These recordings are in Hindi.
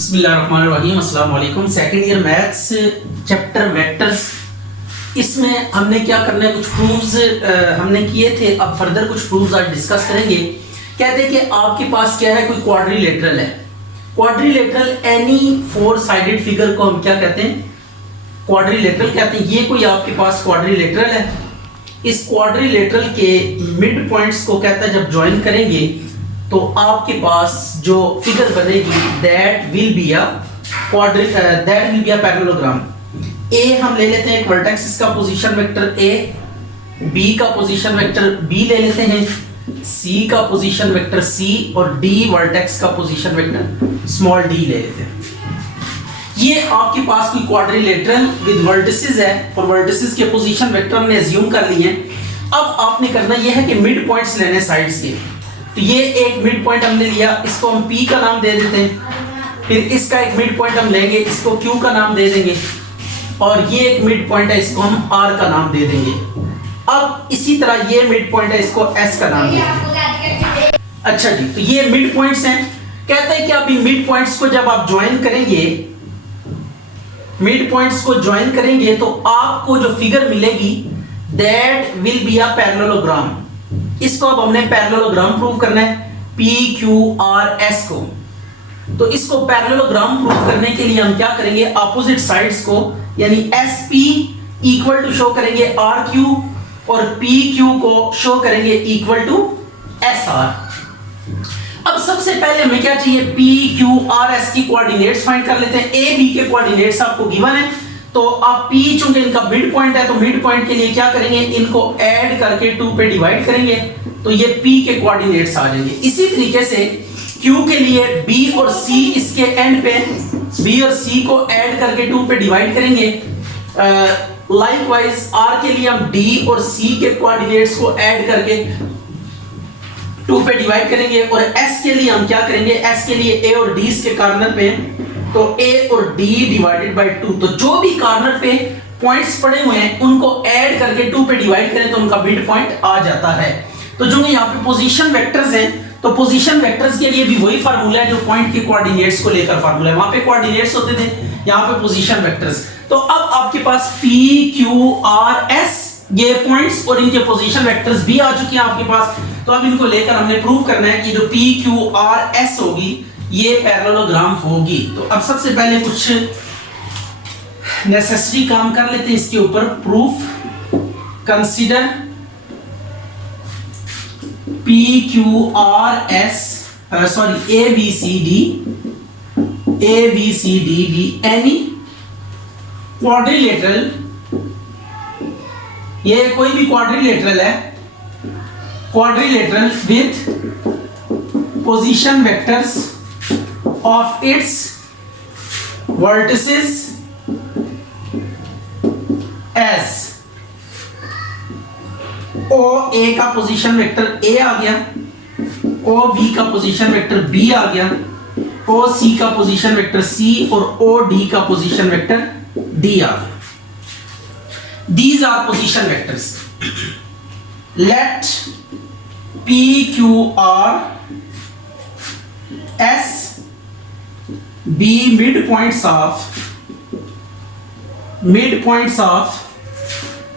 बिस्मिल्लाहिर्रहमानिर्रहीम अस्सलाम वालेकुम। Second year maths chapter vectors, इसमें हमने क्या करना है, कुछ प्रूफ्स हमने किए थे। अब फर्दर कुछ प्रूफ्स आज डिस्कस करेंगे। कहते हैं कि आपके पास क्या है, कोई क्वाड्रिलेटरल है। Quadrilateral any four sided figure को हम क्या कहते हैं, क्वाड्रिलेटरल कहते हैं। ये कोई आपके पास क्वाड्रिलेटरल है। इस क्वाड्रिलेटरल के मिड पॉइंट्स को कहता है जब ज्वाइन करेंगे तो आपके पास जो फिगर बनेगी that will be a parallelogram. A हम ले लेते हैं एक वर्टेक्स, इसका पोजीशन वेक्टर ए, बी का पोजीशन वेक्टर बी ले लेते हैं, सी का पोजीशन वेक्टर सी और डी वर्टेक्स का पोजीशन वेक्टर स्मॉल डी ले लेते हैं। ये आपके पास कोई क्वाड्रिलेटरल विद वर्टिसेस है और वर्टिसेस के पोजीशन वेक्टर हमने अज्यूम कर लिए हैं। अब आपने करना यह है कि मिड पॉइंट्स लेने साइड्स के। तो ये एक मिड पॉइंट हमने लिया, इसको हम P का नाम दे देते हैं। फिर इसका एक मिड पॉइंट हम लेंगे, इसको Q का नाम दे देंगे और ये एक मिड पॉइंट है, इसको हम R का नाम दे देंगे। अब इसी तरह ये मिड पॉइंट है, इसको S का नाम दे देंगे। अच्छा जी, तो ये मिड पॉइंट्स हैं। कहते हैं कि अब इन मिड पॉइंट्स को जब आप ज्वाइन करेंगे, मिड पॉइंट्स को ज्वाइन करेंगे तो आपको जो फिगर मिलेगी that will be a parallelogram. इसको अब हमने पैरेललोग्राम प्रूव करना है, P Q R S को। तो इसको पैरेललोग्राम प्रूव करने के लिए हम क्या करेंगे, अपोजिट साइड्स को यानी SP इक्वल टू शो करेंगे RQ और PQ को शो करेंगे इक्वल टू SR। अब सबसे पहले हमें क्या चाहिए, P Q R S की कोऑर्डिनेट्स फाइंड कर लेते हैं। A B के कोऑर्डिनेट्स आपको गिवन है, तो आप P चूंकि इनका मिड पॉइंट है तो मिड पॉइंट के लिए क्या करेंगे, इनको ऐड करके 2 पे डिवाइड करेंगे तो ये P के कोऑर्डिनेट्स आ जाएंगे। इसी तरीके से Q के लिए B और C इसके एंड पे, B और C को ऐड करके 2 पे डिवाइड करेंगे। लाइकवाइज R के लिए हम D और C के कोऑर्डिनेट्स को ऐड करके 2 पे डिवाइड करेंगे और S के लिए हम क्या करेंगे, S के लिए A और D इसके कॉर्नर पे, तो A और D डिवाइडेड बाय 2। तो जो भी कॉर्नर पे पॉइंट्स पड़े हुए हैं उनको ऐड करके 2 पे डिवाइड करें तो उनका मिड पॉइंट आ जाता है। तो जो यहाँ पे पोजीशन वेक्टर्स हैं, तो पोजीशन वेक्टर्स के लिए भी वही फार्मूला है जो पॉइंट के कोऑर्डिनेट्स को लेकर फार्मूला है। वहां पे कोऑर्डिनेट्स होते थे, यहाँ पे पोजीशन वेक्टर्स। तो अब आपके पास P Q R S ये पॉइंट्स और इनके पोजीशन वेक्टर्स भी आ चुके हैं आपके पास। तो अब इनको लेकर हमने प्रूव करना है कि जो P Q R S होगी ये पैरेललोग्राम होगी। तो अब सबसे पहले कुछ नेसेसरी काम कर लेते हैं इसके ऊपर। Proof, consider P Q R S A B C D be any quadrilateral, ये कोई भी क्वाड्रिलेटरल है, quadrilateral with position vectors of its vertices as OA का पोजीशन वेक्टर A आ गया, OB का पोजीशन वेक्टर B आ गया, OC का पोजीशन वेक्टर C और OD का पोजीशन वेक्टर D आ गया। These are position vectors. Let P Q R S be midpoints of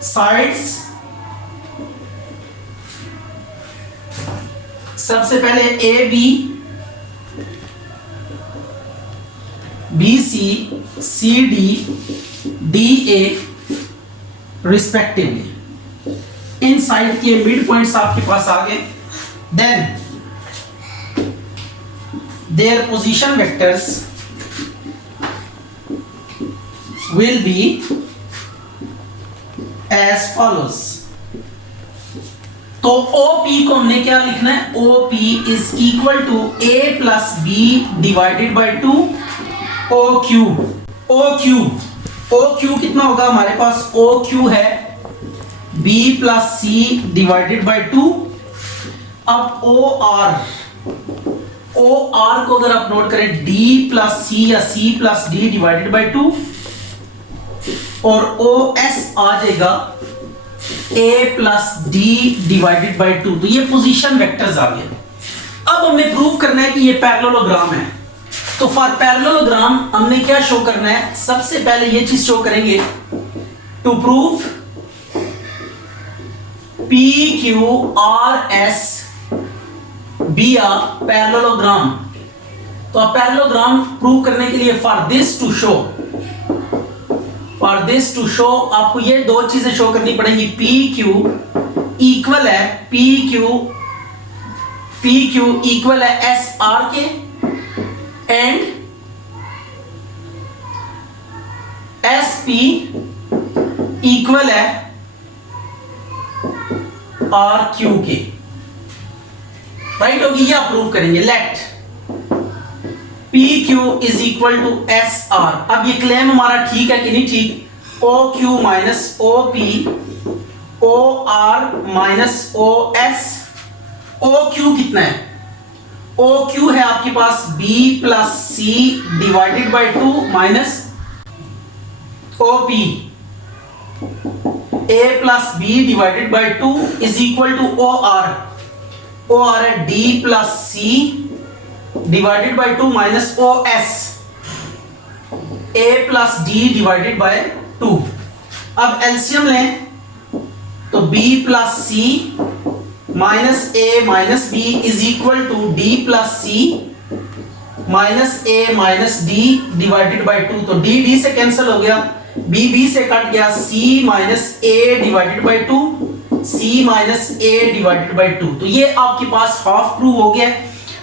sides। सबसे पहले A B B C C D D A respectively. इन साइड के मिड पॉइंट्स आपके पास आ गए। Then their position vectors will be as follows। तो OP को हमने क्या लिखना है, OP is equal to A plus B divided by 2 OQ। OQ कितना होगा हमारे पास, OQ है B plus C divided by 2। अब OR को अगर आप नोट करें D plus C या C plus D divided by 2 और OS आ जाएगा A plus D divided by 2। तो ये पोजीशन वेक्टर्स आ गए। अब हमें प्रूव करना है कि ये पैरेललोग्राम है। तो फॉर पैरेललोग्राम हमने क्या शो करना है, सबसे पहले ये चीज शो करेंगे, to prove PQRS be a parallelogram। तो अब पैरेललोग्राम प्रूव करने के लिए फॉर दिस टू शो आपको ये दो चीजें शो करनी पड़ेंगी। PQ इक्वल है PQ इक्वल है SR के एंड SP इक्वल है RQ के, राइट होगी, ये प्रूव करेंगे। Let PQ is equal to SR। अब ये क्लेम हमारा ठीक है कि नहीं ठीक? OQ minus OP, OR minus OS। OQ कितना है? OQ है आपके पास B plus C divided by 2 minus OP, A plus B divided by 2 is equal to OR। OR है D plus C divided by 2 minus OS, A plus D divided by 2। अब एलसीएम लें तो B plus C minus A minus B is equal to D plus C minus A minus D divided by 2। तो D D से कैंसिल हो गया, B B से कट गया, C minus A divided by 2, C minus A divided by 2। तो ये आपके पास हाफ प्रूव हो गया।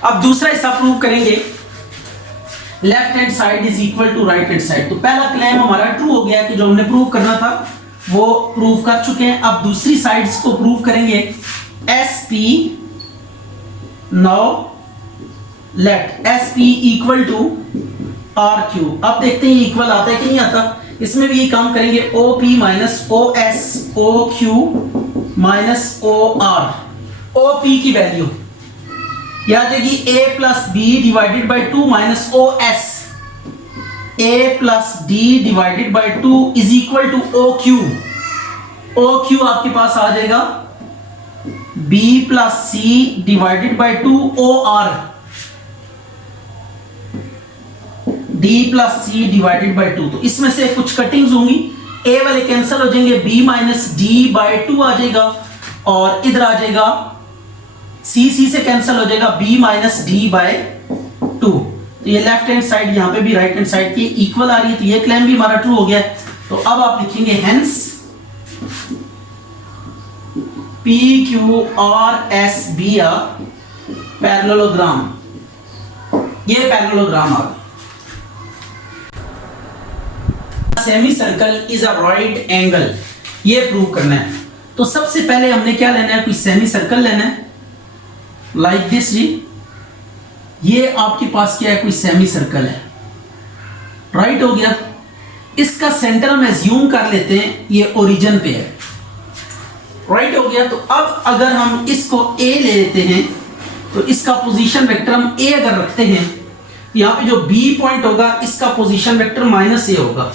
अब दूसरा हिस्सा प्रूव करेंगे, left hand side is equal to right hand side. तो पहला क्लेम हमारा ट्रू हो गया कि जो हमने प्रूव करना था वो प्रूव कर चुके हैं। अब दूसरी साइड्स को प्रूव करेंगे। SP now let SP equal to RQ। अब देखते हैं इक्वल आता है कि नहीं आता, इसमें भी ये काम करेंगे। OP minus OS, OQ minus OR। OP की वैल्यू याद रहेगी A plus B divided by 2 minus OS, A plus D divided by 2 is equal to OQ। OQ आपके पास आ जाएगा B plus C divided by 2 OR, D plus C divided by 2। तो इसमें से कुछ कटिंग्स होंगी, A वाले कैंसिल हो जाएंगे, B माइनस D बाई 2 आ जाएगा और इधर आ जाएगा C से कैंसिल हो जाएगा, B माइनस D बाई 2। तो ये लेफ्ट हैंड साइड यहां पे भी राइट हैंड साइड की इक्वल आ रही है, तो ये क्लेम भी हमारा ट्रू हो गया। तो अब आप लिखेंगे hence PQRS be a parallelogram। ये पैरेललोग्राम आ गया। Semi circle is a right angle, ये प्रूव करना है। तो सबसे पहले हमने क्या लेना है, कोई सेमी सर्कल लेना है लाइक दिस जी। ये आपके पास क्या है, कोई सेमी सर्कल है, राइट हो गया। इसका सेंटर हम एज्यूम कर लेते हैं ये ओरिजिन पे है, राइट हो गया। तो अब अगर हम इसको A ले लेते हैं तो इसका पोजीशन वेक्टर हम A अगर रखते हैं, यहाँ पे जो B पॉइंट होगा इसका पोजीशन वेक्टर -A होगा,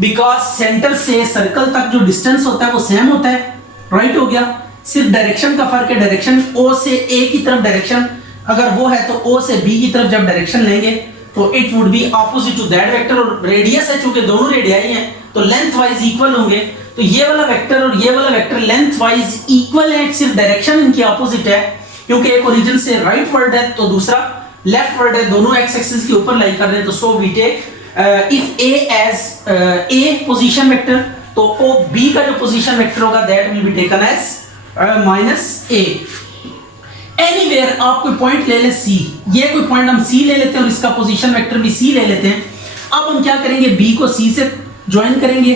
बिकॉज सेंटर से सर्कल तक जो डिस्टेंस होता है वो सेम होता है, राइट हो गया। सिर्फ डायरेक्शन का फर्क है, डायरेक्शन O से A की तरफ डायरेक्शन अगर वो है तो O से B की तरफ जब डायरेक्शन लेंगे तो it would be opposite to that vector. और रेडियस है, चूंकि दोनों रेडियाई हैं तो लेंथ वाइज इक्वल होंगे। तो ये वाला वेक्टर और ये वाला वेक्टर लेंथ वाइज इक्वल है, सिर्फ डायरेक्शन इनकी ऑपोजिट है, क्योंकि एक ओरिजिन से राइट वर्ड है तो दूसरा लेफ्ट वर्ड है, दोनों एक्स एक्सिस के ऊपर लाई कर रहे हैं। तो so we take if A as A position vector, तो O B का जो पोजीशन वेक्टर होगा that will be taken as -A। Anywhere आप कोई पॉइंट ले ले C, ये कोई पॉइंट हम C ले लेते हैं और इसका पोजीशन वेक्टर भी C ले लेते हैं। अब हम क्या करेंगे, B को C से ज्वाइन करेंगे,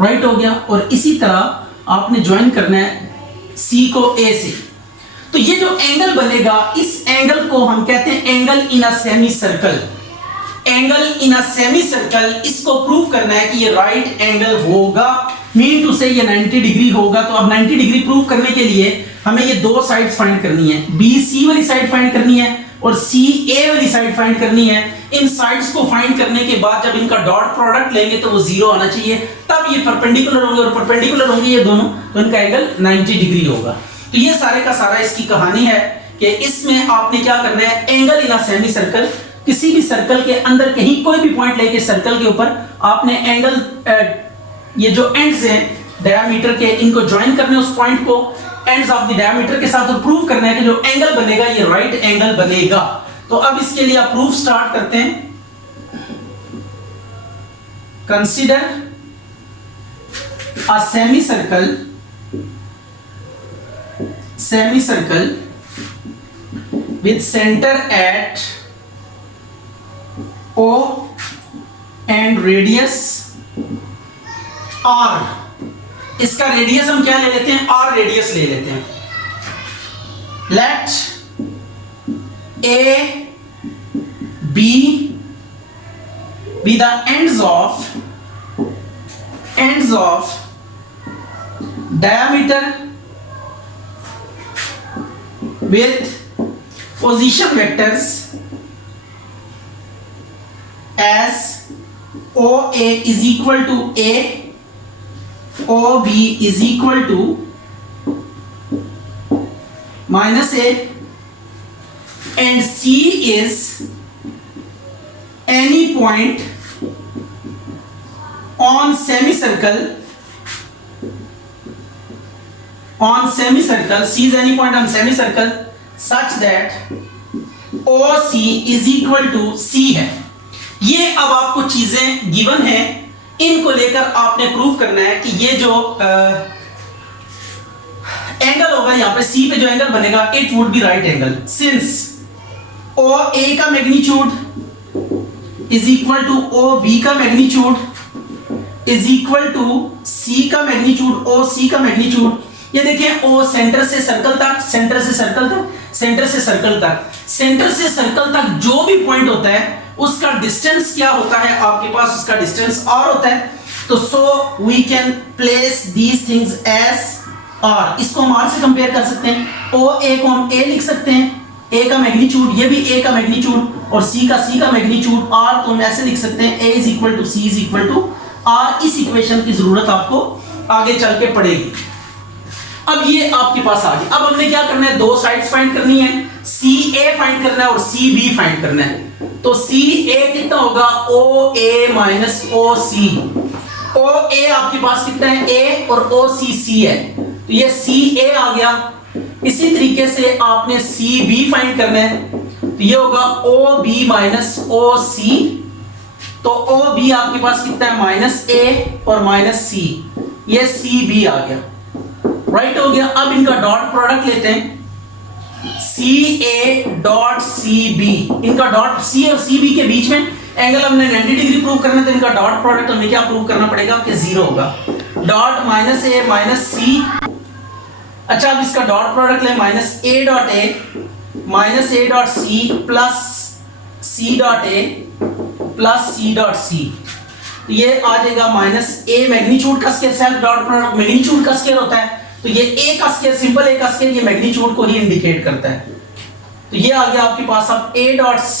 राइट हो गया। और इसी तरह आपने ज्वाइन करना है C को A से। तो ये जो एंगल बनेगा, इस एंगल को हम कहते हैं angle in a semi circle. Angle in a semi circle, इसको प्रूव करना है कि ये राइट एंगल होगा, मीन टू से ये 90 डिग्री होगा। तो अब 90 डिग्री प्रूव करने के लिए हमें ये दो साइड्स फाइंड करनी है, BC वाली साइड फाइंड करनी है और CA वाली साइड फाइंड करनी है। इन साइड्स को फाइंड करने के बाद जब इनका डॉट प्रोडक्ट लेंगे तो वो 0 आना चाहिए, तब ये परपेंडिकुलर होंगे और परपेंडिकुलर होंगे ये दोनों, तो इनका एंगल 90 डिग्री होगा। तो ये सारे का सारा इसकी कहानी है कि इसमें आपने क्या करना है, angle in a semi circle किसी भी सर्कल के अंदर कहीं कोई भी पॉइंट लेके सर्कल के ऊपर आपने एंगल, ये जो एंड्स हैं डायमीटर के, इनको ज्वाइन करने उस पॉइंट को एंड्स ऑफ द डायमीटर के साथ, और प्रूव करना है कि जो एंगल बनेगा ये राइट एंगल बनेगा। तो अब इसके लिए आप प्रूफ स्टार्ट करते हैं। Consider a semicircle with center at O and radius R। इसका रेडियस हम क्या ले लेते हैं, R रेडियस ले लेते हैं। Let A B be the ends of diameter with position vectors as OA is equal to A, OB is equal to minus A, and C is any point on semicircle, C is any point on semicircle such that OC is equal to C है। ये अब आपको चीजें गिवन है, इनको लेकर आपने प्रूव करना है कि ये जो एंगल होगा यहाँ पे C पे जो एंगल बनेगा it would be right angle since OA का magnitude is equal to OB का magnitude is equal to C का मैग्नीट्यूड, OC का मैग्नीट्यूड। ये देखिए O सेंटर से सर्कल तक, सेंटर से सर्कल तक, सेंटर से सर्कल तक, सेंटर से सर्कल तक जो भी पॉइंट होता है उसका डिस्टेंस क्या होता है आपके पास, उसका डिस्टेंस R होता है। तो so we can place these things as R। इसको हम R से कंपेयर कर सकते हैं। OA को हम A लिख सकते हैं, A का मैग्नीट्यूड, ये भी A का मैग्नीट्यूड, और C का मैग्नीट्यूड R, तो हम ऐसे लिख सकते हैं A is equal to C is equal to R। इस इक्वेशन की जरूरत आपको आगे चल के पड़ेगी। अब ये आपके पास आ गया। अब हमने क्या करना है, दो साइड्स फाइंड करनी है, CA फाइंड करना है और CB फाइंड करना है। तो CA कितना होगा, OA माइनस OC। OA आपके पास कितना है, A, और OC C है, तो ये CA आ गया। इसी तरीके से आपने CB फाइंड करना है, तो ये होगा OB माइनस OC। तो OB आपके पास कितना है, माइनस A और माइनस C, ये CB आ गया, राइट हो गया। अब इनका डॉट प्रोडक्ट लेते हैं, CA डॉट CB, इनका डॉट C और CB के बीच में एंगल हमने 90 डिग्री प्रूव करना है, तो इनका डॉट प्रोडक्ट हमें क्या प्रूव करना पड़ेगा कि 0 होगा। Dot minus A minus C। अच्छा, अब इसका डॉट प्रोडक्ट ले, minus A dot A minus A dot C plus C dot A plus C dot C। ये आ जाएगा माइनस A मैग्नीट्यूड का square, self dot product magnitude का स्केयर होता है, तो ये A का स्केयर, सिंपल A का स्केयर, ये मैग्नीट्यूड को ही इंडिकेट करता है। तो ये आ गया आपके पास। अब A डॉट C,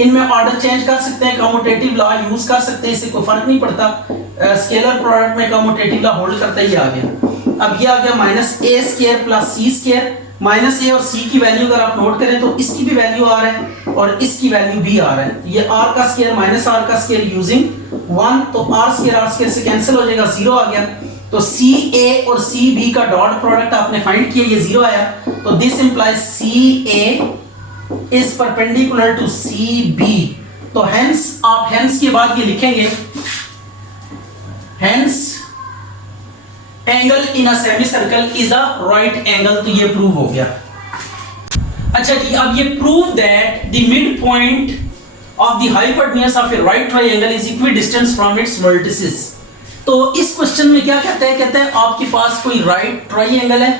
इनमें ऑर्डर चेंज कर सकते हैं, कम्यूटेटिव लॉ यूज कर सकते हैं, इससे कोई फर्क नहीं पड़ता। स्केलर प्रोडक्ट में कम्यूटेटिव लॉ होल्ड करता है, ये आ गया। अब ये आ गया minus A square plus C square. Minus A और C की वैल्यू अगर आप नोट करें तो इसकी भी वैल्यू R है और इसकी वैल्यू भी R है। ये R का स्केयर माइनस R का स्केयर यूजिंग 1, तो R स्केयर से कैंसिल हो जाएगा, 0 आ गया। तो CA और CB का डॉट प्रोडक्ट आपने फाइंड किया, ये 0 आया, तो this implies CA is perpendicular to CB। तो हेंस आप हेंस के बाद ये लिखेंगे, hence angle in a semicircle is a right angle. तो ये प्रूव हो गया। अच्छा जी, अब ये prove that the mid point of the hypotenuse of a right triangle is equidistant from its vertices. तो इस क्वेश्चन में क्या कहता है, कहता है आपके पास कोई राइट ट्रायंगल है,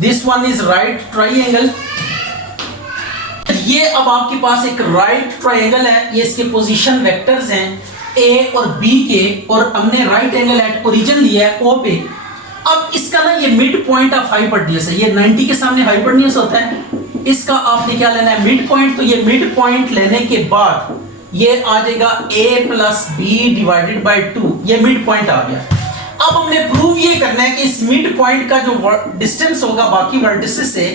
this one is right triangle. ये अब आपके पास एक राइट ट्रायंगल है, ये इसके पोजीशन वेक्टर्स हैं A और B के, और हमने राइट एंगल एट ओरिजिन लिया है O पे। अब इसका ना ये मिड पॉइंट ऑफ हाइपोटेन्यूज है, ये 90 के सामने हाइपोटेन्यूज होता है, इसका आपने क्या लेना है, मिड पॉइंट। तो ये मिड पॉइंट लेने के बाद ये आ जाएगा A plus B divided by 2, ये मिड पॉइंट आ गया। अब हमने प्रूव ये करना है कि इस मिड पॉइंट का जो डिस्टेंस होगा बाकी वर्टिसेस से,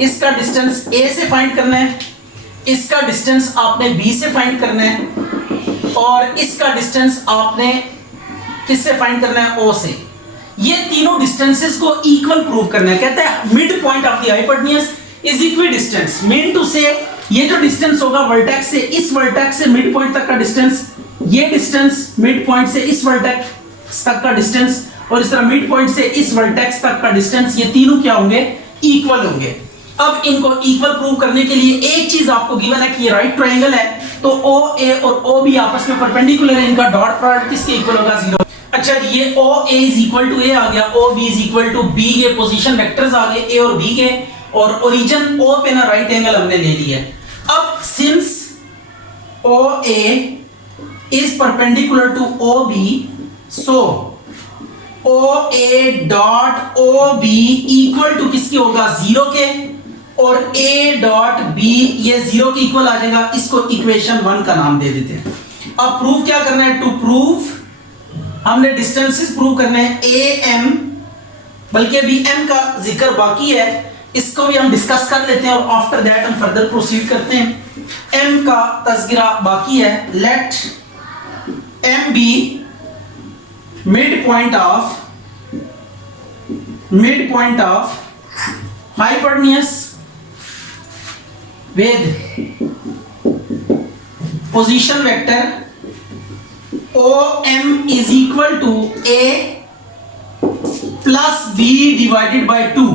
इसका डिस्टेंस A से फाइंड करना है इसका डिस्टेंस आपने बी से फाइंड करना है और इसका डिस्टेंस आपने किससे फाइंड करना है, ओ से। ये तीनों डिस्टेंसेस को इक्वल प्रूव करना है। कहते हैं mid point of the hypotenuse is equidistance, mean to से ये जो डिस्टेंस होगा वर्टेक्स से इस वर्टेक्स से मिड पॉइंट तक का डिस्टेंस, ये डिस्टेंस मिड पॉइंट से इस वर्टेक्स तक का डिस्टेंस और इस तरह मिड पॉइंट से इस वर्टेक्स तक का डिस्टेंस, ये तीनों क्या होंगे, इक्वल होंगे। अब इनको इक्वल प्रूव करने के लिए एक चीज आपको गिवन है कि ये राइट ट्रायंगल है, तो ओ ए और ओ बी आपस में परपेंडिकुलर है, इनका डॉट प्रोडक्ट किसके इक्वल होगा, 0। अच्छा ये O A is equal to a आ गया, O B is equal to b, के पोजीशन वेक्टर्स आ गए ए और बी के, और ओरिजिन ओ पे ना राइट एंगल हमने ले लिया। अब since O A is perpendicular to O B, so O A dot O B equal to किसके होगा, 0 के, और a डॉट b ये 0 के इक्वल आ जाएगा। इसको इक्वेशन 1 का नाम दे देते हैं। अब प्रूव क्या करना है, टू प्रूव हमने डिस्टेंसेस प्रूव करने हैं a m, बल्कि अभी m का जिक्र बाकी है, इसको भी हम डिस्कस कर लेते हैं और आफ्टर दैट हम फर्दर प्रोसीड करते हैं। m का तज़किरा बाकी है। Let m be mid point of hypotenuse with position vector OM is equal to A plus B divided by 2।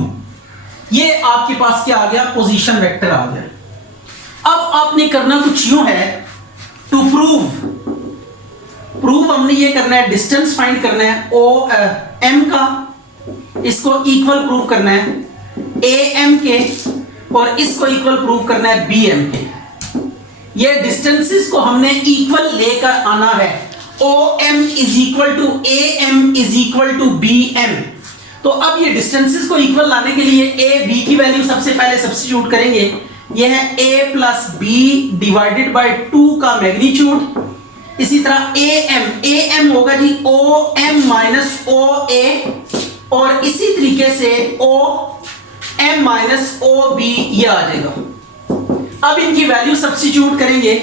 ये आपके पास क्या आ गया, पोजीशन वेक्टर आ गया। अब आपने करना कुछ यूं है, टू प्रूव हमने ये करना है, डिस्टेंस फाइंड करना है ओ M का, इसको इक्वल प्रूव करना है AM के, और इसको इक्वल प्रूव करना है BM के। ये डिस्टेंसेस को हमने इक्वल लेकर आना है। OM is equal to AM is equal to BM। तो अब ये डिस्टेंसेस को इक्वल लाने के लिए A B की वैल्यू सबसे पहले सब्स्टिट्यूट करेंगे। ये है A plus B divided by 2 का मैग्नीट्यूड। इसी तरह AM होगा जी OM माइनस OA, और इसी तरीके से M माइनस ओ बी ये आ जाएगा। अब इनकी वैल्यू सब्स्टिट्यूट करेंगे,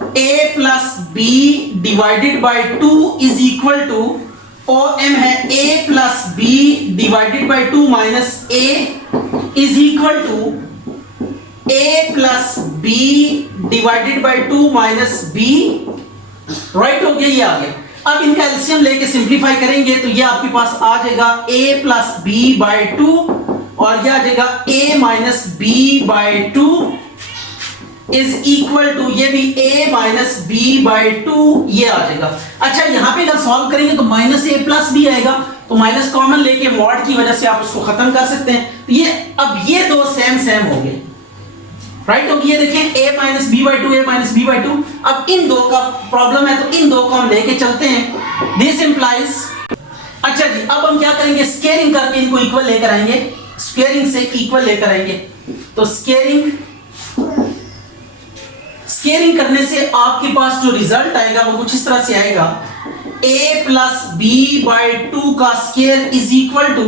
a plus B divided by 2 is equal to OM है a plus B divided by 2 minus a is equal to a plus B divided by 2 minus b। Right हो गया, ये आ गया। अब इनका एलसीएम लेके सिंप्लीफाई करेंगे तो ये आपके पास आ जाएगा a प्लस बी बाय 2, और यह आ जाएगा a minus b by 2 is equal to, ये भी a माइनस बी बाय 2 ये आ जाएगा। अच्छा यहां पे अगर सॉल्व करेंगे तो माइनस a प्लस b आएगा, तो माइनस कॉमन लेके मॉड की वजह से आप उसको खत्म कर सकते हैं। तो ये अब ये दो सेम हो गए, राइट हो गया। देखें a minus b by 2, a minus b by 2। अब इन दो का प्रॉब्लम है तो इन दो को हम लेके चलते हैं। दिस इंप्लाइज, अच्छा जी अब हम क्या करेंगे, स्केयरिंग करके इनको इक्वल लेकर आएंगे, स्क्वेयरिंग से इक्वल लेकर आएंगे। तो स्क्वेयरिंग करने से आपके पास जो रिजल्ट आएगा वो कुछ इस तरह से आएगा, a प्लस बी बाय 2 का square is equal to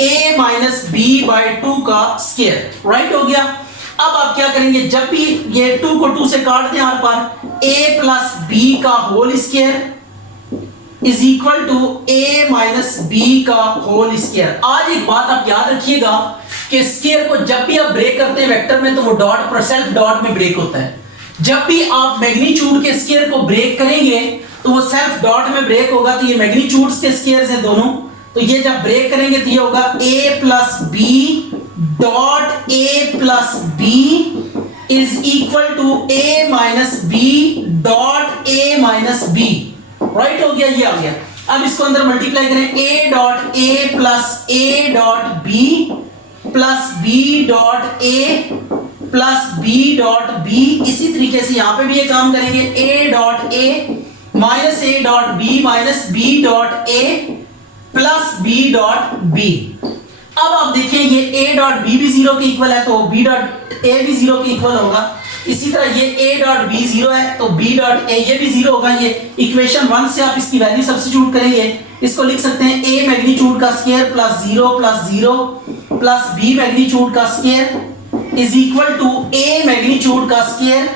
a minus b by 2 का स्क्वायर। राइट हो गया। अब आप क्या करेंगे, जब भी ये 2 को 2 से काट दें हर पार, a प्लस बी का whole square is equal to a minus b का होल स्क्वायर। आज एक बात आप याद रखिएगा कि स्क्वायर को जब भी आप ब्रेक करते हैं वेक्टर में तो वो डॉट पर सेल्फ डॉट में ब्रेक होता है। जब भी आप मैग्नीट्यूड के स्क्वायर को ब्रेक करेंगे तो वो सेल्फ डॉट में ब्रेक होगा। तो ये मैग्नीट्यूड्स के स्क्वायर्स हैं दोनों, तो ये जब ब्रेक करेंगे तो ये होगा a plus b dot a plus b is equal to a minus B dot a minus b. Right हो गया, ये आ गया। अब इसको अंदर मल्टीप्लाई करें, a dot a plus a dot b plus b dot a plus b dot b। इसी तरीके से यहां पे भी ये काम करेंगे, a dot a minus a dot b minus b dot a plus b dot b। अब आप देखें ये a डॉट b भी 0 के इक्वल है तो b डॉट a भी 0 के इक्वल होगा। इसी तरह ये a डॉट b 0 है तो b डॉट a ये भी 0 होगा। ये इक्वेशन 1 से आप इसकी वैल्यू सब्स्टिट्यूट करेंगे, इसको लिख सकते हैं a मैग्नीट्यूड का square plus 0 plus 0 plus b magnitude का square is equal to A magnitude का square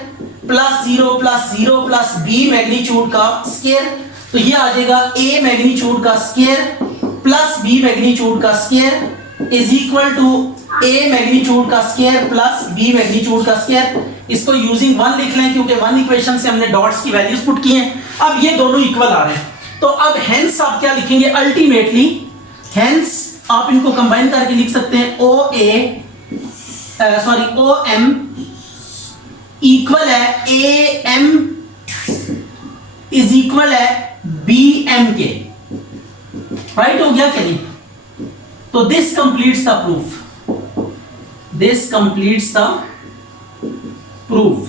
plus 0 plus 0 plus B magnitude का स्क्वायर। तो ये आ जाएगा ए मैग्नीट्यूड का स्क्वायर प्लस बी मैग्नीट्यूड का square is equal to A magnitude का स्क्वायर प्लस बी मैग्नीट्यूड का स्क्वायर। इसको यूजिंग 1 लिख लें क्योंकि 1 इक्वेशन से हमने डॉट्स की वैल्यूज पुट की हैं। अब ये दोनों इक्वल आ रहे हैं, तो अब हेंस आप क्या लिखेंगे, अल्टीमेटली हेंस आप इनको कंबाइन करके लिख सकते हैं ओ एम इक्वल है ए एम इज इक्वल है बी एम के। राइट हो गया क्या नहीं? तो this completes the proof, this completes the proof.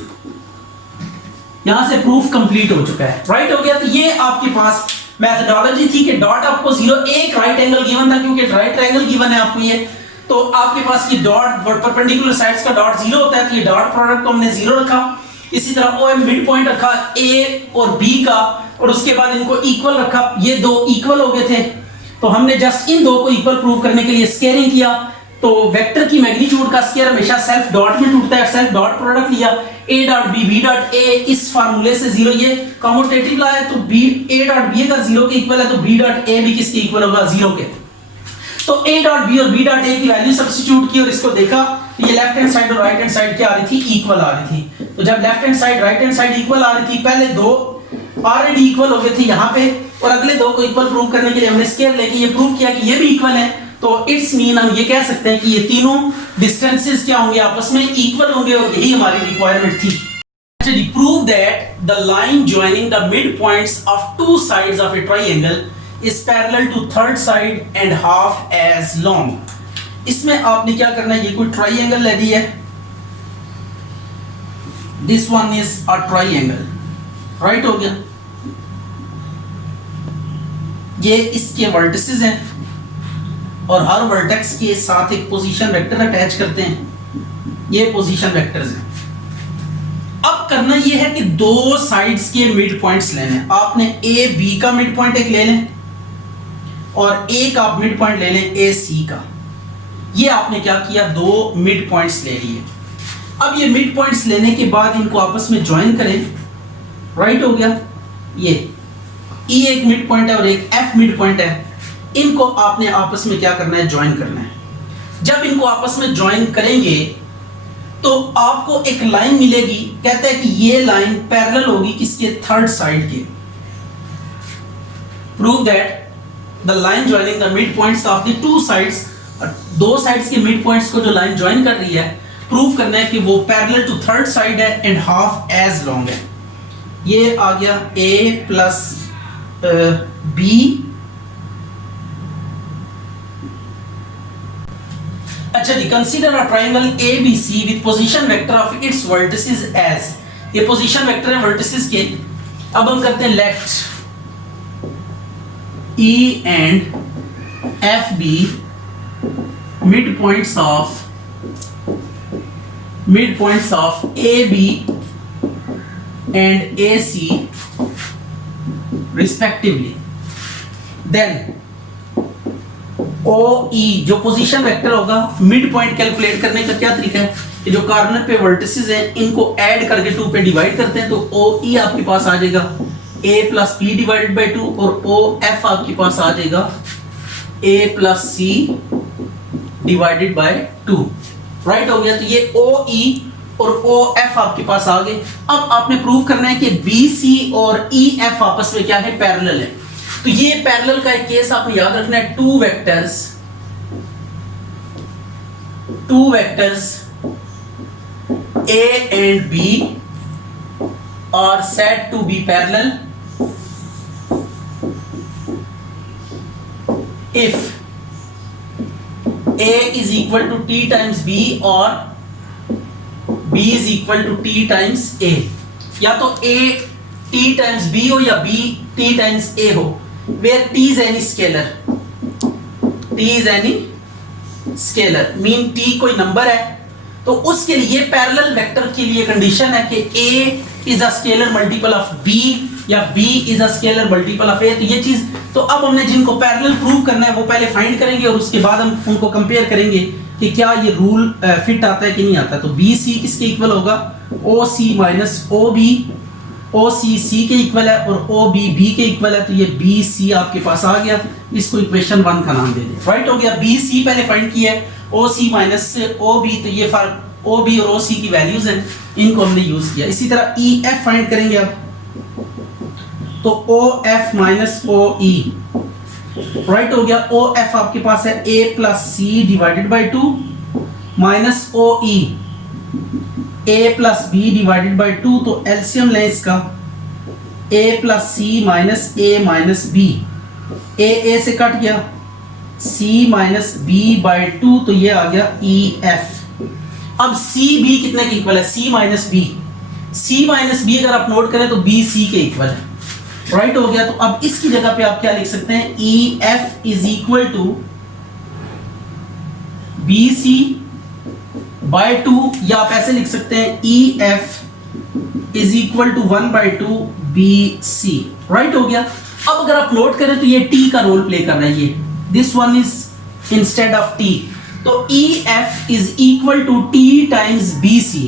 यहां से प्रूफ कंप्लीट हो चुका है। राइट हो गया। तो ये आपके पास मेथोडोलॉजी थी कि डॉट आपको 0 एक राइट एंगल गिवन था क्योंकि राइट ट्रायंगल गिवन है आपको ये, तो आपके पास ये डॉट परपेंडिकुलर साइड्स का डॉट 0 होता है, तो ये डॉट प्रोडक्ट को हमने 0 रखा। इसी तरह ओ एम मिड पॉइंट रखा ए और बी का, और उसके बाद इनको इक्वल रखा। ये दो इक्वल हो गए थे, तो हमने जस्ट इन दो को इक्वल प्रूव करने के लिए स्क्वायरिंग किया। तो वेक्टर की मैग्नीट्यूड का स्क्वायर हमेशा सेल्फ डॉट में टूटता है, सेल्फ डॉट प्रोडक्ट लिया a dot b b dot a इस फार्मूले से 0, ये कम्यूटेटिव ला है, तो b a डॉट b अगर 0 के इक्वल है तो b डॉट a भी किसके इक्वल होगा, 0 के। तो a डॉट b और b डॉट a की वैल्यू सब्स्टिट्यूट की और इसको देखा, तो ये लेफ्ट हैंड साइड और राइट हैंड साइड क्या आ रही थी, इक्वल आ रही थी। तो जब left hand side right hand side equal आ रही थी, पहले दो ऑलरेडी इक्वल हो गए थे यहाँ पे, और अगले दो को इक्वल प्रूव करने के लिए हमने स्क्वायर लेके ये प्रूव किया कि ये भी इक्वल है। तो इट्स मीन हम ये कह सकते हैं कि ये तीनों डिस्टेंसेस क्या होंगे, आपस में इक्वल होंगे, और यही हमारी रिक्वायरमेंट थी। Actually, prove that the line joining the midpoints of two sides of a triangle is parallel to third side and half as long. इसमें आपने क्या करना है, ये कोई ट्राइंगल ले दी है, this one is a triangle, right हो गया। ये इसके वर्टिसेस हैं और हर वर्टेक्स के साथ एक पोजीशन वेक्टर अटैच करते हैं, ये पोजीशन वेक्टर्स हैं। अब करना ये है कि दो साइड्स के मिड पॉइंट्स लेने हैं। आपने ए बी का मिड पॉइंट एक ले लें और एक आप मिड पॉइंट ले लें ए सी का। ये आपने क्या किया, दो मिड पॉइंट्स ले लिए। अब ये मिड पॉइंट्स लेने के बाद इनको आपस में ज्वाइन करें, राइट हो गया। ये ई एक मिड पॉइंट है और एक एफ मिड पॉइंट है, इनको आपने आपस में क्या करना है, ज्वाइन करना है। जब इनको आपस में ज्वाइन करेंगे तो आपको एक लाइन मिलेगी, कहते हैं कि ये लाइन पैरेलल होगी किसके, थर्ड साइड के। Prove that the line joining the mid points of the two sides, दो साइड्स के मिड पॉइंट्स को जो लाइन ज्वाइन कर रही है, प्रूव करना है कि वो पैरेलल टू थर्ड साइड है एंड हाफ एज लॉन्ग है। ये आ गया a प्लस b। अच्छा जी, consider a triangle ABC with position vector of its vertices as, ये पोजीशन वेक्टर है वर्टिसेस के। अब हम करते हैं let E and FB mid points of AB and AC respectively. Then OE जो पोजीशन वेक्टर होगा, मिड पॉइंट कैलकुलेट करने का क्या तरीका है कि जो कॉर्नर पे वर्टिसेस हैं इनको ऐड करके 2 पे डिवाइड करते हैं, तो OE आपके पास आ जाएगा A plus B divided by 2 और OF आपके पास आ जाएगा A plus C divided by 2। Right हो गया। तो ये OE और OF आपके पास आ गए। अब आपने प्रूव करना है कि BC और EF आपस में क्या है, पैरेलल है। तो ये पैरेलल का एक केस आपने याद रखना है, two vectors A and B are said to be parallel if A is equal to T times B or B is equal to T times A। या तो A T times B हो या B T times A हो, where T is any scalar, mean T कोई नंबर है, तो उसके लिए पैरेलल वेक्टर के लिए कंडीशन है कि A is a scalar multiple of B या B is a scalar multiple of A। तो ये चीज तो अब हमने जिनको पैरेलल प्रूव करना है वो पहले फाइंड करेंगे और उसके बाद हम उनको कंपेयर करेंगे कि क्या ये रूल फिट आता है कि नहीं आता। तो बी सी किसके इक्वल होगा, ओ सी माइनस ओ बी, ओ सी सी के इक्वल है और ओ बी बी के इक्वल है, तो ये बी सी आपके पास आ गया। इसको इक्वेशन 1 का नाम दे दें, राइट हो गया। बी सी पहले फाइंड किया है, ओ सी माइनस ओ बी, तो ये फर्क ओ बी और ओ सी की वैल्यूज हैं, इनको हमने यूज किया। इसी तरह ई एफ फाइंड करेंगे अब, तो O F minus O E, right हो गया। ओ एफ आपके पास है A plus C divided by 2 minus O E A plus B divided by 2, तो एलसीएम लें इसका, A plus C minus B, A से कट गया, सी माइनस बी बाई 2, तो ये आ गया ई एफ। अब सी बी कितने के इक्वल है, सी माइनस बी, सी माइनस बी अगर आप नोट करें तो बी सी के इक्वल है, राइट हो गया। तो अब इसकी जगह पे आप क्या लिख सकते हैं, E F is equal to B C by 2, या आप ऐसे लिख सकते हैं E F is equal to 1/2 B C, right हो गया। अब अगर आप नोट करें तो ये टी का रोल प्ले कर रहा है, ये this one is instead of T, तो E F is equal to T times B C,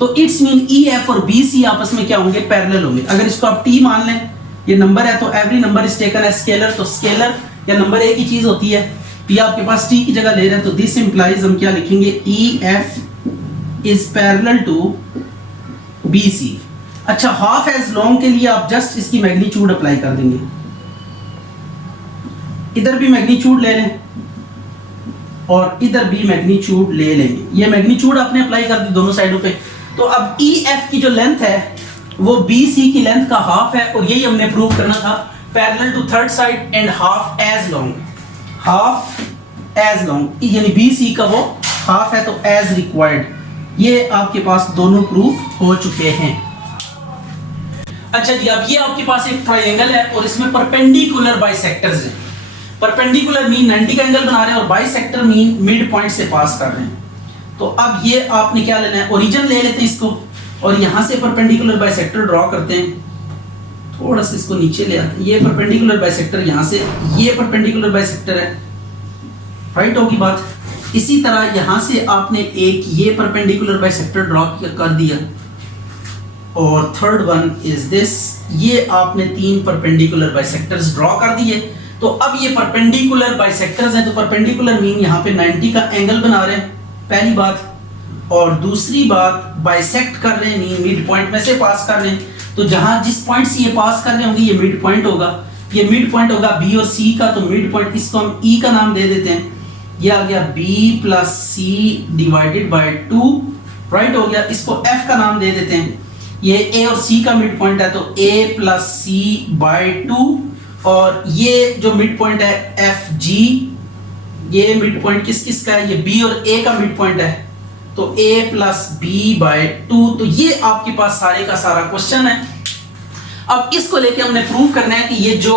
तो इट्स मीन ई एफ और बी सी आपस में क्या होंगे, पैरेलल होंगे। अगर इसको आप टी मान लें, ये नंबर है तो every number is taken as scalar, तो स्केलर या नंबर एक ही चीज होती है, ये आपके पास टी की जगह ले रहे हैं, तो दिस इंप्लाइज हम क्या लिखेंगे, E F is parallel to B C. अच्छा, हाफ एज लॉन्ग के लिए आप जस्ट इसकी मैग्नीट्यूड अप्लाई कर देंगे, इधर भी मैग्नीट्यूड ले लें और इधर भी मैग्नीट्यूड ले लेंगे, ये मैग्नीट्यूड आपने अप्लाई कर दी दोनों साइडों पे। तो अब ई एफ की जो लेंथ है वो बी सी की लेंथ का हाफ है, और यही हमने प्रूव करना था, parallel to third side and half as long, half as long, यानी बी सी का वो हाफ है, तो एज रिक्वायर्ड। ये आपके पास दोनों प्रूफ हो चुके हैं। अच्छा जी, अब ये आपके पास एक ट्रायंगल है और इसमें परपेंडिकुलर बाइसेक्टर्स हैं। परपेंडिकुलर मीन 90 का एंगल बना रहे हैं और बाइसेक्टर मीन मिड पॉइंट से पास कर रहे हैं। तो अब ये आपने क्या लेना है, ओरिजिन ले लेते हैं इसको और यहां से परपेंडिकुलर बाइसेक्टर ड्रॉ करते हैं, थोड़ा सा इसको नीचे ले आते हैं, ये परपेंडिकुलर बाइसेक्टर, यहां से ये परपेंडिकुलर बाइसेक्टर है, राइट होगी बात। इसी तरह यहां से आपने एक ये परपेंडिकुलर बाइसेक्टर ड्रॉ कर दिया, और थर्ड वन इज दिस, ये आपने 3 परपेंडिकुलर बाइसेक्टर्स ड्रॉ कर दिए। तो अब ये परपेंडिकुलर बाइसेक्टर्स हैं, तो परपेंडिकुलर मीन यहाँ पे 90 का एंगल बना रहे हैं, पहली बात, और दूसरी बात बाइसेक्ट कर रहे हैं मीन मिड पॉइंट में से पास कर रहे हैं, तो जहां जिस पॉइंट से ये पास कर रहे होंगे ये मिड पॉइंट होगा, ये मिड पॉइंट होगा बी और सी का, तो मिड पॉइंट इसको हम ई का नाम दे देते हैं, ये आ गया b plus C divided by 2, right हो गया। इसको एफ का नाम दे देते हैं, ये ए और सी का मिड पॉइंट है, तो ए प्लस सी बाय 2, और ये जो मिड पॉइंट है एफ जी, ये मिड पॉइंट किस किस का है, ये बी और ए का मिड पॉइंट है, तो ए प्लस बी बाय 2, तो ये आपके पास सारे का सारा क्वेश्चन है। अब इसको लेके हमने प्रूव करना है कि ये जो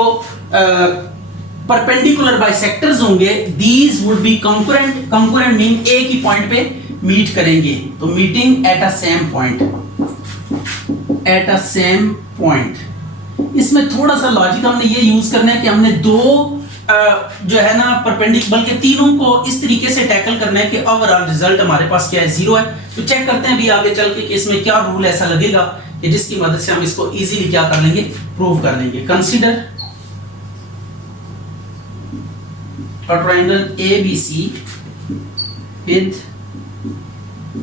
परपेंडिकुलर बाइसेक्टर्स होंगे, these would be concurrent, concurrent mean एक ही पॉइंट पे मीट करेंगे, तो meeting at a same point, at a same point. इसमें थोड़ा सा लॉजिक हमने ये यूज करना है कि हमने दो जो है ना परपेंडिकुलर, बल्कि तीनों को इस तरीके से टैकल करना है कि ओवरऑल रिजल्ट हमारे पास क्या है, 0 है। तो चेक करते हैं अभी आगे चल के कि इसमें क्या रूल ऐसा लगेगा कि जिसकी मदद से हम इसको इजीली क्या कर लेंगे, प्रूव कर लेंगे। Consider a triangle ABC with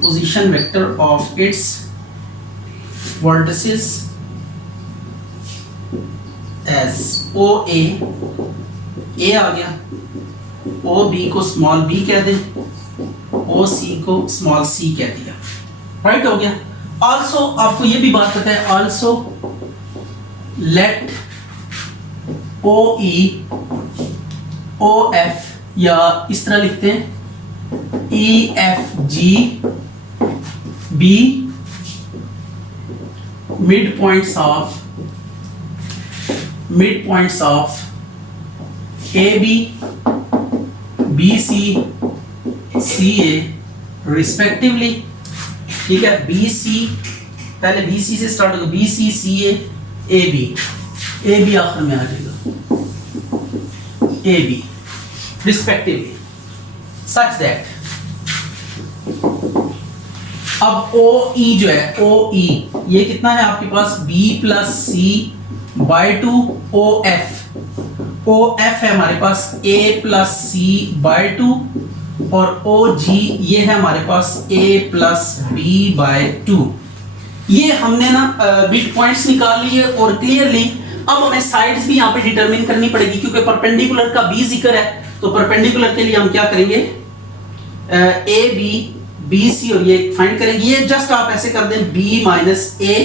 position vector of its vertices as OA, A आ गया, OB को स्मॉल b कह दें, OC को स्मॉल c कह दिया, राइट हो गया। ऑल्सो आपको ये भी बात पता है, ऑल्सो लेट OE OF, या इस तरह लिखते हैं EFG be midpoints of AB BC CA respectively, ठीक है। BC पहले BC से स्टार्ट होगा, BC CA AB, AB आखिर में आ जाएगा, AB respectively such that अब OE जो है OE ये कितना है आपके पास B plus C by 2 OF है हमारे पास A प्लस C बाई 2 और OG ये है हमारे पास A प्लस B बाई 2। ये हमने ना बिट पॉइंट्स निकाल लिए और क्लियरली अब हमें साइड्स भी यहाँ पे डिटरमिन करनी पड़ेगी क्योंकि परपेंडिकुलर का B जिक्र है, तो परपेंडिकुलर के लिए हम क्या करेंगे AB BC और ये फाइंड करेंगे। ये जस्ट आप ऐसे कर दें B माइनस A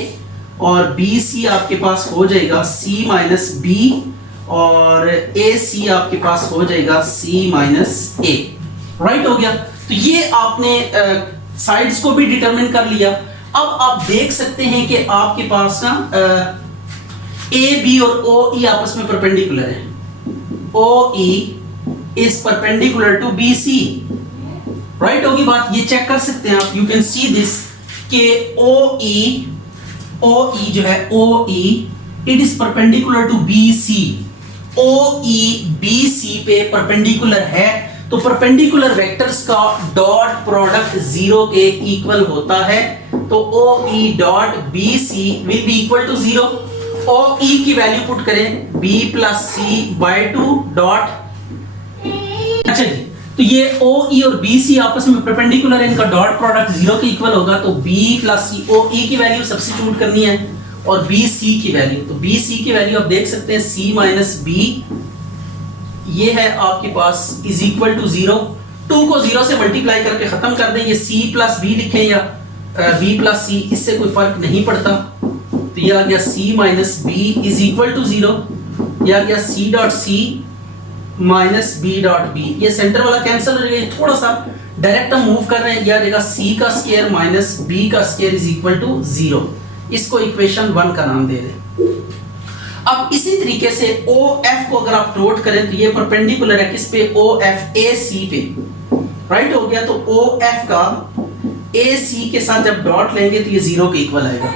और BC आपके पास हो जाएगा C माइनस B और AC आपके पास हो जाएगा C माइनस A। राइट हो गया। तो ये आपने साइड्स को भी डिटरमिन कर लिया। अब आप देख सकते हैं कि आपके पास ना ए बी और ओ ई आपस में परपेंडिकुलर है। O E is perpendicular to B C. Right होगी बात, ये चेक कर सकते हैं आप, यू कैन सी दिस के ओ ई जो है O E it is perpendicular to B C. O E B C पे परपेंडिकुलर है तो परपेंडिकुलर वेक्टर्स का डॉट प्रोडक्ट 0 के इक्वल होता है, तो O E dot B C will be equal to 0। O E की वैल्यू पुट करें b plus C by 2 dot. अच्छा जी, तो ये ओ ई और बी सी आपस में परपेंडिकुलर है, इनका डॉट प्रोडक्ट 0 के इक्वल होगा, तो b प्लस सी ओ ई की वैल्यू सब्स्टिट्यूट करनी है और बी सी की वैल्यू, तो बी सी की वैल्यू आप देख सकते हैं c माइनस बी ये है आपके पास इज इक्वल टू 0। 2 को 0 से मल्टीप्लाई करके खत्म कर दें, ये c प्लस बी लिखें या b प्लस सी, इससे कोई फर्क नहीं पड़ता। तो ये आ गया c minus b is equal to 0, ये आ गया c डॉट सी माइनस बी डॉट बी, ये सेंटर वाला कैंसिल हो जाएगा, थोड़ा सा डायरेक्ट हम मूव कर रहे हैं, ये आ जाएगा c का स्क्वायर माइनस b का स्क्वायर इज इक्वल टू 0। इसको इक्वेशन 1 का नाम दे दें। अब इसी तरीके से OF को अगर आप नोट करें तो ये परपेंडिकुलर है किस पे, OF AC पे। राइट हो गया, तो OF का AC के साथ जब डॉट लेंगे तो ये 0 के इक्वल आएगा।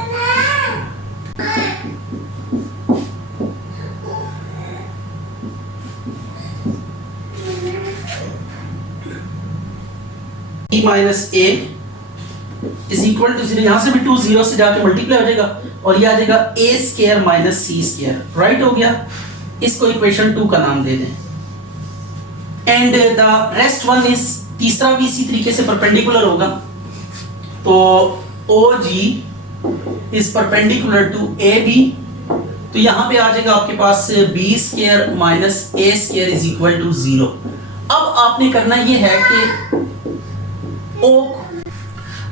E minus A is equal to 0, यहां से भी 2 0 से जाके मल्टीप्लाई हो जाएगा और ये आ जाएगा a square minus c square. Right हो गया, इसको इक्वेशन 2 का नाम दे दें। And the rest one is, तीसरा भी इसी तरीके से परपेंडिकुलर होगा, तो OG is perpendicular to AB, तो यहां पे आ जाएगा आपके पास b square minus a square is equal to 0। अब आपने करना ये है कि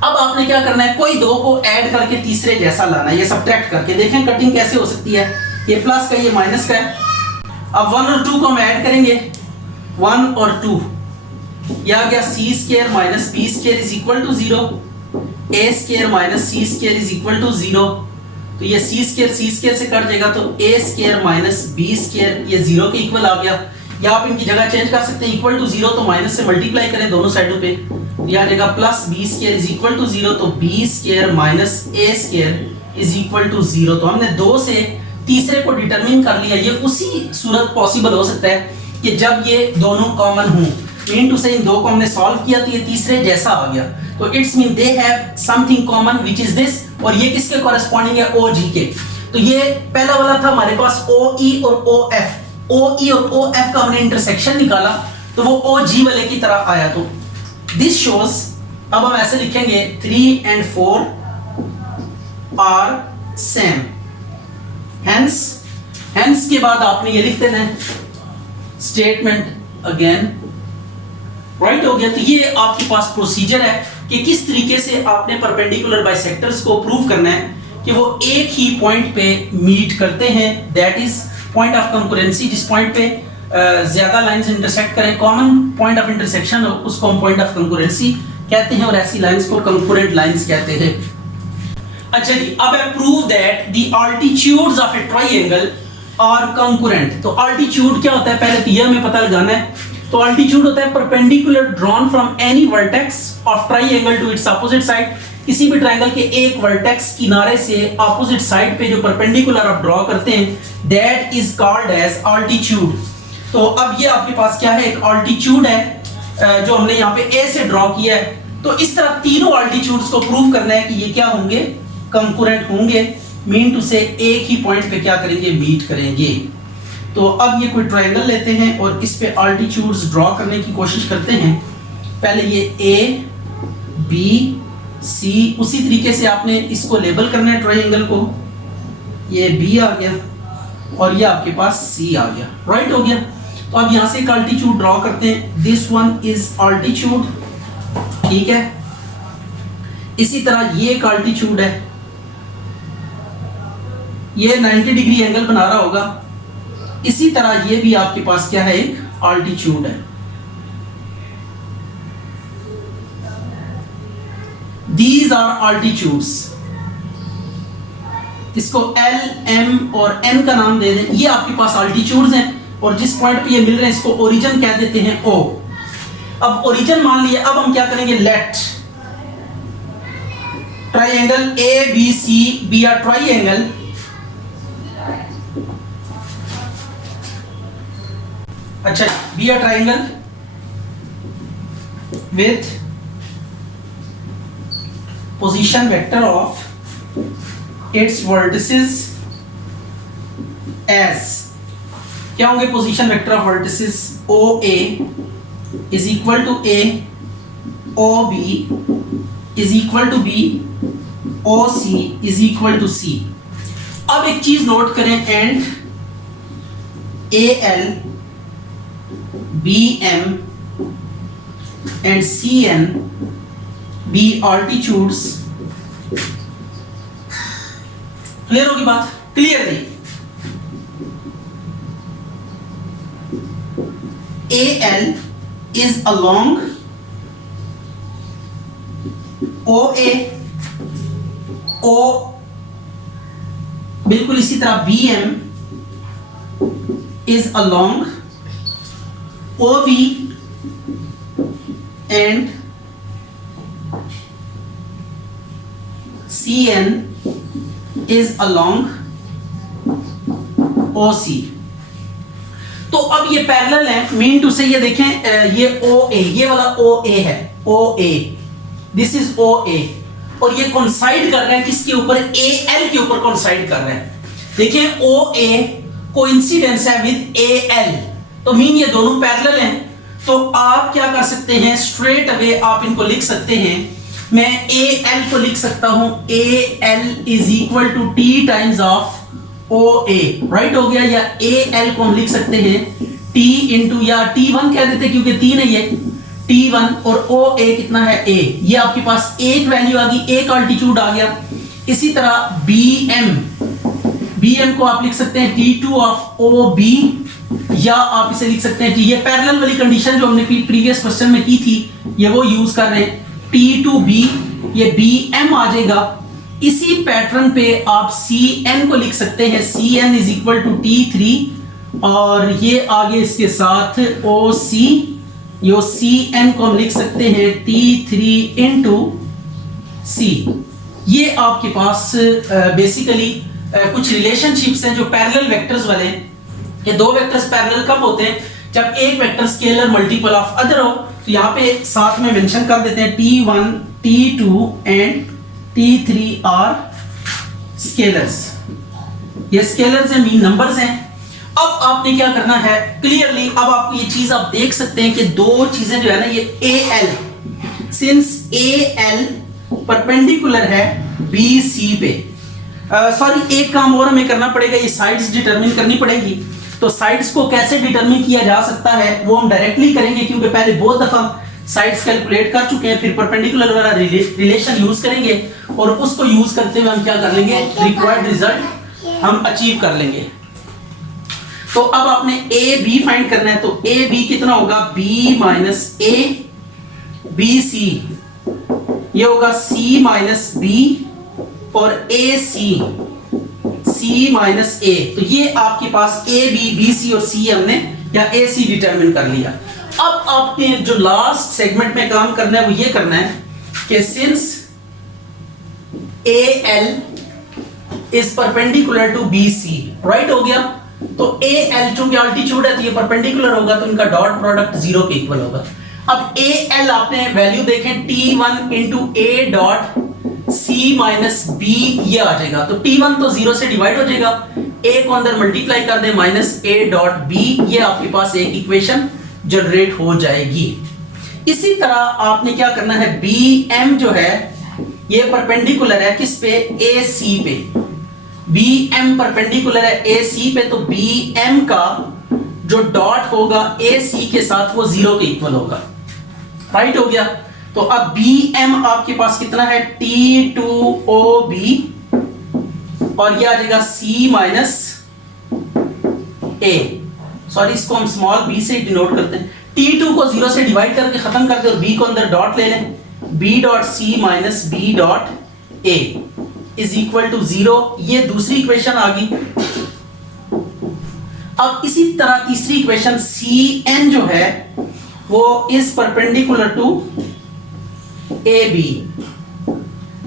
अब आपने क्या करना है, कोई दो को ऐड करके तीसरे जैसा लाना है, ये सब्ट्रैक्ट करके देखें कटिंग कैसे हो सकती है। ये प्लस का ये माइनस का है, अब 1 और 2 को हम ऐड करेंगे, 1 और 2, ये आ गया c square minus b square is equal to 0, a square minus c square is equal to 0, तो ये c स्क्वायर से कट जाएगा, तो a square minus b square ये 0 के इक्वल आ गया। या आप इनकी जगह चेंज कर सकते हैं, इक्वल टू 0 तो माइनस से मल्टीप्लाई करें दोनों साइडों पे, ये आ जाएगा plus b square is equal to 0, तो b square minus a square is equal to 0। तो हमने 2 से तीसरे को डिटरमिन कर लिया। ये उसी सूरत पॉसिबल हो सकता है कि जब ये दोनों कॉमन हों, मीन टू से इन दो को हमने सॉल्व किया तो ये तीसरे जैसा आ गया, तो it's mean they have something common which is this, और ये किसके कॉरेस्पॉन्डिंग है, OG के। तो ये पहला वाला था हमारे पास OE और OF, OE और OF का हमने इंटरसेक्शन निकाला तो वो OG वाले की तरह आया। तो दिस शोज, अब हम ऐसे लिखेंगे 3 and 4 आर सेम, हेंस के बाद आपने ये लिख देना है स्टेटमेंट अगेन। राइट हो गया। तो ये आपके पास प्रोसीजर है कि किस तरीके से आपने परपेंडिकुलर बाइसेक्टर्स को प्रूव करना है कि वो एक ही पॉइंट पे मीट करते हैं, that is point of concurrency. जिस पॉइंट पे ज्यादा लाइंस इंटरसेक्ट करें, कॉमन पॉइंट ऑफ इंटरसेक्शन, उसको हम पॉइंट ऑफ कंकरेंसी कहते हैं और ऐसी लाइंस को कंकरेंट लाइंस कहते हैं। अच्छा जी, अब I prove that the altitudes of a triangle are concurrent. तो अल्टीट्यूड क्या होता है, पहले तो ये हमें पता लगाना है। तो अल्टीट्यूड होता है perpendicular drawn from any vertex of triangle to its opposite side. किसी भी ट्रायंगल के एक वर्टेक्स किनारे से अपोजिट साइड पे जो परपेंडिकुलर आप ड्रॉ करते हैं, that is called as altitude. तो अब ये आपके पास क्या है, एक ऑल्टीट्यूड है जो हमने यहाँ पे ए से ड्रॉ किया है। तो इस तरह तीनों ऑल्टीट्यूड्स को प्रूव करना है कि ये क्या होंगे, कंकरेंट होंगे, मीन टू से एक ही पॉइंट पे क्या करेंगे, मीट करेंगे। तो अब ये कोई ट्रायंगल लेते हैं और इस पे ऑल्टीट्यूड्स ड्रॉ करने की कोशिश करते हैं। पहले ये ए बी सी, उसी तरीके से आपने इसको लेबल करना है ट्रायंगल को। ये बी आ गया और ये आपके पास सी आ गया, राइट हो गया। तो अब यहाँ से एक ऑल्टीट्यूड ड्रॉ करते हैं, दिस वन इज ऑल्टीट्यूड, ठीक है। इसी तरह ये एक ऑल्टीट्यूड है, ये 90 डिग्री एंगल बना रहा होगा। इसी तरह ये भी आपके पास क्या है, एक ऑल्टीट्यूड है। These are altitudes। इसको L, M और N का नाम दे दें। ये आपके पास ऑल्टीट्यूड्स हैं और जिस पॉइंट पे ये मिल रहे हैं इसको ओरिजिन कह देते हैं O। अब ओरिजिन मान लिया, अब हम क्या करेंगे, let triangle ABC be a triangle अच्छा be a triangle with position vector of its vertices as, क्या होंगे position vector of vertices, OA is equal to A, OB is equal to B, OC is equal to C। अब एक चीज नोट करें, and AL BM and CN be altitudes। Clear होगी बात, क्लियर नहीं। AL is along OA, O बिल्कुल इसी तरह BM is along OB and CN is along OC। तो अब ये पैरेलल है, मीन टू से ये देखें, ये OA, ये वाला OA है, OA, दिस इज OA, और ये कोइंसाइड कर रहे हैं किसके ऊपर, AL के ऊपर कोइंसाइड कर रहे हैं। देखें OA कोइंसिडेंस है विद AL, तो मीन ये दोनों पैरेलल हैं। तो आप क्या कर सकते हैं, स्ट्रेट अवे आप इनको लिख सकते हैं। मैं AL को लिख सकता हूं AL is equal to T times of OA, right हो गया। या AL को हम लिख सकते हैं T इंटू, या T1 कह देते क्योंकि 3 है ये, T1 और OA कितना है A, ये आपके पास एक वैल्यू आ गई, एक ऑल्टीट्यूड आ गया। इसी तरह BM को आप लिख सकते हैं T2 ऑफ OB, या आप इसे लिख सकते हैं कि ये पैरेलल वाली कंडीशन जो हमने प्रीवियस क्वेश्चन में की थी, ये वो यूज कर रहे हैं, T2B, ये BM आ जाएगा। इसी पैटर्न पे आप CN को लिख सकते हैं, CN is equal to T3, और ये आगे इसके साथ OC, यो CN को हम लिख सकते हैं T3 इंटू C। ये आपके पास बेसिकली कुछ रिलेशनशिप्स हैं जो पैरेलल वेक्टर्स वाले हैं। ये दो वेक्टर्स पैरेलल कब होते हैं, जब एक vector scalar multiple of other हो। तो यहाँ पे साथ में मेंशन कर देते हैं T1, T2 and T3 are scalars. ये स्केलर्स हैं, मीन नंबर्स हैं। अब आपने क्या करना है, क्लियरली अब आपको ये चीज आप देख सकते हैं कि दो चीजें जो है ना, ये AL, सिंस AL परपेंडिकुलर है BC पे, सॉरी एक काम और हमें करना पड़ेगा, ये साइड्स डिटरमिन करनी पड़ेगी। तो साइड्स को कैसे डिटरमिन किया जा सकता है वो हम डायरेक्टली करेंगे, क्योंकि पहले बहुत दफा साइड्स कैलकुलेट कर चुके हैं, फिर परपेंडिकुलर वाला रिलेशन यूज करेंगे और उसको यूज करते हुए हम क्या कर लेंगे, रिक्वायर्ड रिजल्ट हम अचीव कर लेंगे। तो अब आपने AB फाइंड करना है, तो AB कितना होगा, B माइनस A, BC ये होगा C माइनस B, और AC C माइनस A। तो ये आपके पास AB, BC और C हमने या AC डिटरमिन कर लिया। अब आपने जो लास्ट सेगमेंट में काम करना है वो ये करना है कि since AL is perpendicular to BC, right हो गया, तो ए एल चूंकि अल्टीट्यूड है तो ये परपेंडिकुलर होगा, तो इनका डॉट प्रोडक्ट 0 के इक्वल होगा। अब ए एल आपने वैल्यू देखें T1 into a dot C minus b, ये आ जाएगा। तो T1 तो 0 से डिवाइड हो जाएगा, ए को अंदर मल्टीप्लाई कर दे माइनस ए डॉट बी, ये आपके पास एक इक्वेशन जनरेट हो जाएगी। इसी तरह आपने क्या करना है, बी एम जो है ये परपेंडिकुलर है किस पे, ए सी पे। बी एम परपेंडिकुलर है ए सी पे, तो बी एम का जो डॉट होगा ए सी के साथ वो 0 के इक्वल होगा। राइट हो गया। तो अब बी एम आपके पास कितना है, T2OB, और ये आ जाएगा C माइनस ए, सॉरी इसको हम स्मॉल b से डिनोट करते हैं। T2 को 0 से डिवाइड करके खत्म कर दे और b को अंदर डॉट ले लें, b dot C minus b dot a is equal to 0। ये दूसरी इक्वेशन आ गई। अब इसी तरह तीसरी इक्वेशन Cn जो है वो इज परपेंडिकुलर टू AB,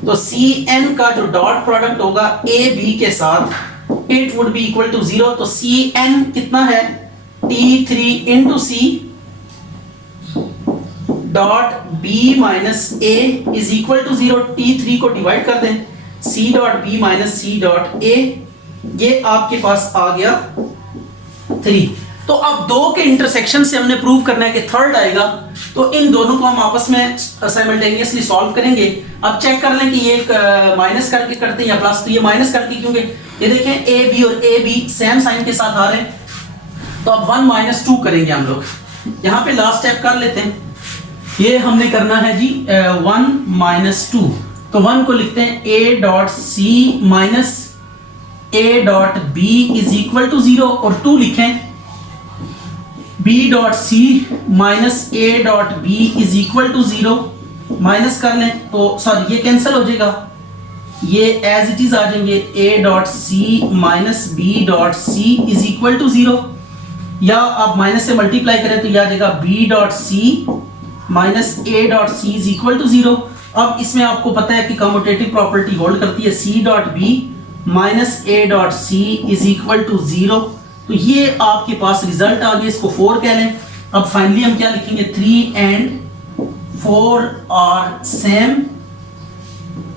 तो Cn का जो डॉट प्रोडक्ट होगा AB के साथ it would be equal to 0। तो Cn कितना है, T3 into C dot B minus A is equal to 0। T3 को डिवाइड कर दें, C dot B minus C dot A, ये आपके पास आ गया 3। तो अब दो के इंटरसेक्शन से हमने प्रूव करना है कि थर्ड आएगा, तो इन दोनों को हम आपस में साइमल्टेनियसली सॉल्व करेंगे। अब चेक कर लें कि ये माइनस करके करते हैं या प्लस, तो ये माइनस करके, क्योंकि ये देखें ए बी और ए बी सेम साइन के साथ आ रहे हैं, तो अब 1 माइनस 2 करेंगे हम लोग। यहाँ पे लास्ट स्टेप कर लेते हैं, ये हमने करना है जी 1 माइनस 2, तो 1 को लिखते हैं A dot C minus A dot B is equal to 0, और 2 लिखें b dot C minus A dot B is equal to 0। Minus कर लें तो सॉरी ये कैंसिल हो जाएगा, ये एज इट इज आ जाएंगे a dot C minus B dot C is equal to 0, या आप माइनस से मल्टीप्लाई करें तो ये आ जाएगा b dot C minus a dot C is equal to 0। अब इसमें आपको पता है कि कम्यूटेटिव प्रॉपर्टी होल्ड करती है, c dot b minus a dot C is equal to 0। तो ये आपके पास रिजल्ट आ गया, इसको 4 कह लें। अब फाइनली हम क्या लिखेंगे, 3 and 4 are same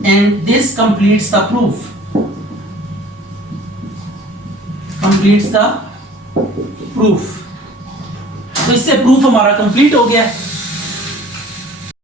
and this completes the proof, completes the proof। तो इससे प्रूफ हमारा कंप्लीट हो गया है।